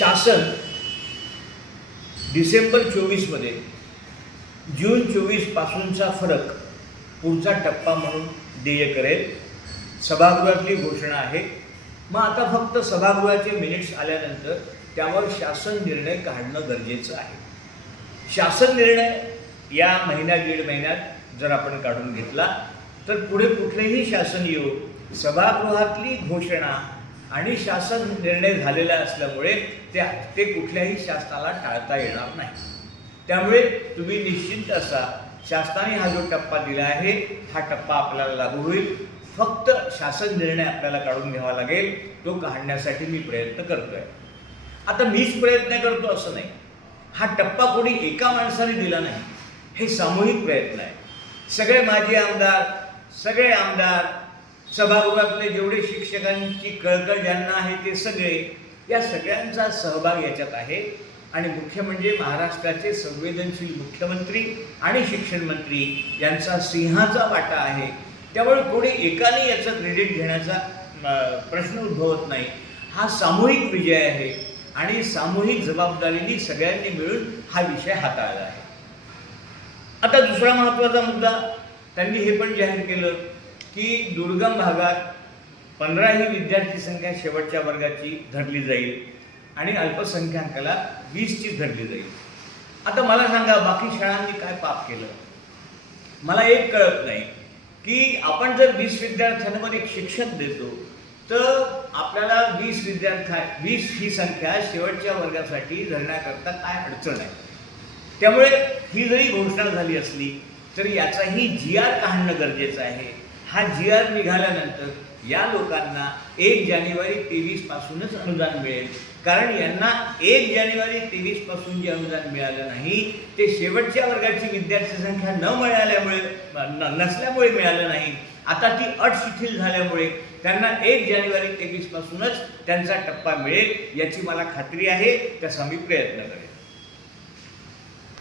शासन डिसेंबर चोवीसमध्ये जून चोवीसपासूनचा फरक पुढचा टप्पा म्हणून देय करेल. सभागृहातली घोषणा आहे. मग आता फक्त सभागृहाचे मिनिट्स आल्यानंतर त्यावर शासन निर्णय काढणं गरजेचं आहे. शासन निर्णय या महिन्या दीड महिन्यात जर आपण काढून घेतला तर पुढे कुठलेही शासन येऊ सभागृहातली घोषणा आणि शासन निर्णय झालेला असल्यामुळे त्या ते कुठल्याही शासनाला टाळता येणार नाही. त्यामुळे तुम्ही निश्चिंत असा शासनाने हा जो टप्पा दिला आहे हा टप्पा आपल्याला लागू होईल. फक्त शासन निर्णय आपल्याला काढून घ्यावा लागेल तो काढण्यासाठी मी प्रयत्न करतोय. आता मीच प्रयत्न करतो असं नाही. हा टप्पा कोणी एका माणसाने दिला नाही हे सामूहिक प्रयत्न आहे. सगळे माजी आमदार सगळे आमदार सभागृहातले जेवढे शिक्षकांची कळकळ ज्यांना आहे ते सगळे या सगळ्यांचा सहभाग याच्यात आहे. आणि मुख्य म्हणजे महाराष्ट्राचे संवेदनशील मुख्यमंत्री आणि शिक्षण मंत्री यांचा सिंहाचा वाटा आहे. त्यामुळे कोणी एकाने याचं क्रेडिट घेण्याचा प्रश्न उद्भवत नाही. हा सामूहिक विजय आहे आणि सामूहिक जबाबदारीने सगळ्यांनी मिळून हा विषय हाताळला आहे. आता दुसरा महत्त्वाचा मुद्दा त्यांनी हे पण जाहीर केलं. की दुर्गम भागात पंधरा ही विद्यार्थी संख्या शेवटच्या वर्गाची धरली जाईल आणि अल्पसंख्याकाला वीसची धरली जाईल. आता मला सांगा बाकी शाळांनी काय पाप केलं? मला एक कळत नाही की आपण जर वीस विद्यार्थ्यांवर एक शिक्षक देतो तर आपल्याला वीस विद्यार्थ्या वीस ही संख्या शेवटच्या वर्गासाठी धरण्याकरता काय अडचण आहे? त्यामुळे ही जरी घोषणा झाली असली तरी याचाही जी आर काढणं गरजेचं आहे. हा जी आर निघाल्यानंतर या लोकांना एक जानेवारी तेवीस पासूनच अनुदान मिळेल. कारण यांना एक जानेवारी तेवीसपासून जे अनुदान मिळालं नाही ते शेवटच्या वर्गाची विद्यार्थी संख्या न मिळाल्यामुळे न- नसल्यामुळे मिळालं नाही. आता ती अट शिथिल झाल्यामुळे त्यांना एक जानेवारी तेवीस पासूनच त्यांचा टप्पा मिळेल याची मला खात्री आहे. त्याचा मी प्रयत्न करेन.